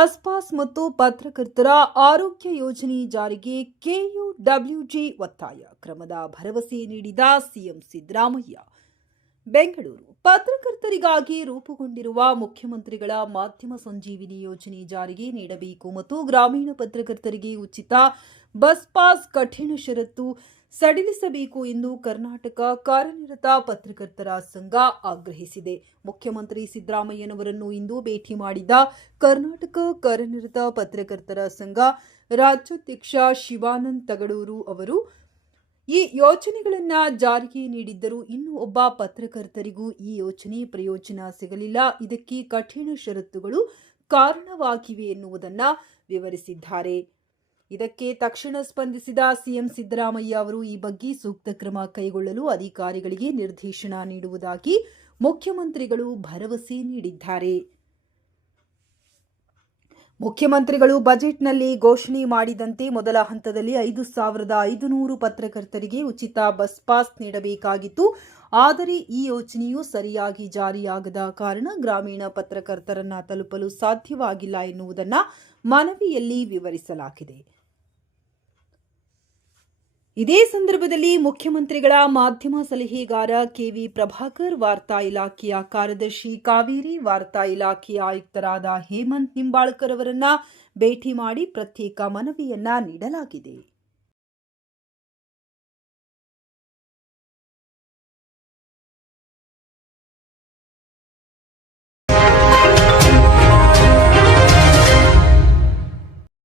Bus pass ಮತ್ತು ಪತ್ರಕರ್ತರ ಆರೋಗ್ಯ ಯೋಜನೆ ಜಾರಿಗೆ ಕೆಯುಡಬ್ಲ್ಯೂಜಿ ಒತ್ತಾಯ ಕ್ರಮದ ಭರವಸೆ ನೀಡಿದ ಸಿಎಂ ಸಿದ್ದರಾಮಯ್ಯ. ಬೆಂಗಳೂರು. ಪತ್ರಕರ್ತರಿಗಾಗಿ ರೂಪುಗೊಂಡಿರುವ ಮುಖ್ಯಮಂತ್ರಿಗಳ ಮಾಧ್ಯಮ ಸಂಜೀವಿನಿ ಯೋಜನೆ ಜಾರಿಗೆ ನೀಡಬೇಕು ಮತ್ತು ಗ್ರಾಮೀಣ ಪತ್ರಕರ್ತರಿಗೆ ಉಚಿತ ಬಸ್ ಪಾಸ್ ಕಠಿಣ ಷರತ್ತು ಸಡಿಲಿಸಬೇಕು ಎಂದು ಕರ್ನಾಟಕ ಕಾರ್ಯನಿರತ ಪತ್ರಕರ್ತರ ಸಂಘ ಆಗ್ರಹಿಸಿದೆ. ಮುಖ್ಯಮಂತ್ರಿ ಸಿದ್ದರಾಮಯ್ಯನವರನ್ನು ಇಂದು ಭೇಟಿ ಮಾಡಿದ ಕರ್ನಾಟಕ ಕಾರ್ಯನಿರತ ಪತ್ರಕರ್ತರ ಸಂಘ ರಾಜ್ಯಾಧ್ಯಕ್ಷ ಶಿವಾನಂದ ತಗಡೂರು ಅವರು ಈ ಯೋಜನೆಗಳನ್ನು ಜಾರಿಗೆ ನೀಡಿದ್ದರೂ ಇನ್ನೂ ಒಬ್ಬ ಪತ್ರಕರ್ತರಿಗೂ ಈ ಯೋಜನೆ ಪ್ರಯೋಜನ ಸಿಗಲಿಲ್ಲ. ಇದಕ್ಕೆ ಕಠಿಣ ಷರತ್ತುಗಳು ಕಾರಣವಾಗಿವೆ ಎನ್ನುವುದನ್ನು ವಿವರಿಸಿದ್ದಾರೆ. ಇದಕ್ಕೆ ತಕ್ಷಣ ಸ್ಪಂದಿಸಿದ ಸಿಎಂ ಸಿದ್ದರಾಮಯ್ಯ ಅವರು ಈ ಬಗ್ಗೆ ಸೂಕ್ತ ಕ್ರಮ ಕೈಗೊಳ್ಳಲು ಅಧಿಕಾರಿಗಳಿಗೆ ನಿರ್ದೇಶನ ನೀಡುವುದಾಗಿ ಮುಖ್ಯಮಂತ್ರಿಗಳು ಭರವಸೆ ನೀಡಿದ್ದಾರೆ. ಮುಖ್ಯಮಂತ್ರಿಗಳು ಬಜೆಟ್ನಲ್ಲಿ ಘೋಷಣೆ ಮಾಡಿದಂತೆ ಮೊದಲ ಹಂತದಲ್ಲಿ 5,500 ಪತ್ರಕರ್ತರಿಗೆ ಉಚಿತ ಬಸ್ ಪಾಸ್ ನೀಡಬೇಕಾಗಿತ್ತು. ಆದರೆ ಈ ಯೋಜನೆಯು ಸರಿಯಾಗಿ ಜಾರಿಯಾಗದ ಕಾರಣ ಗ್ರಾಮೀಣ ಪತ್ರಕರ್ತರನ್ನು ತಲುಪಲು ಸಾಧ್ಯವಾಗಿಲ್ಲ ಎನ್ನುವುದನ್ನು ಮನವಿಯಲ್ಲಿ ವಿವರಿಸಲಾಗಿದೆ. ಇದೇ ಸಂದರ್ಭದಲ್ಲಿ ಮುಖ್ಯಮಂತ್ರಿಗಳ ಮಾಧ್ಯಮ ಸಲಹೆಗಾರ ಕೆವಿ ಪ್ರಭಾಕರ್, ವಾರ್ತಾ ಇಲಾಖೆಯ ಕಾರ್ಯದರ್ಶಿ ಕಾವೇರಿ, ವಾರ್ತಾ ಇಲಾಖೆಯ ಆಯುಕ್ತರಾದ ಹೇಮಂತ್ ನಿಂಬಾಳ್ಕರ್ ಅವರನ್ನ ಭೇಟಿ ಮಾಡಿ ಪ್ರತ್ಯೇಕ ಮನವಿಯನ್ನ ನೀಡಲಾಗಿದೆ.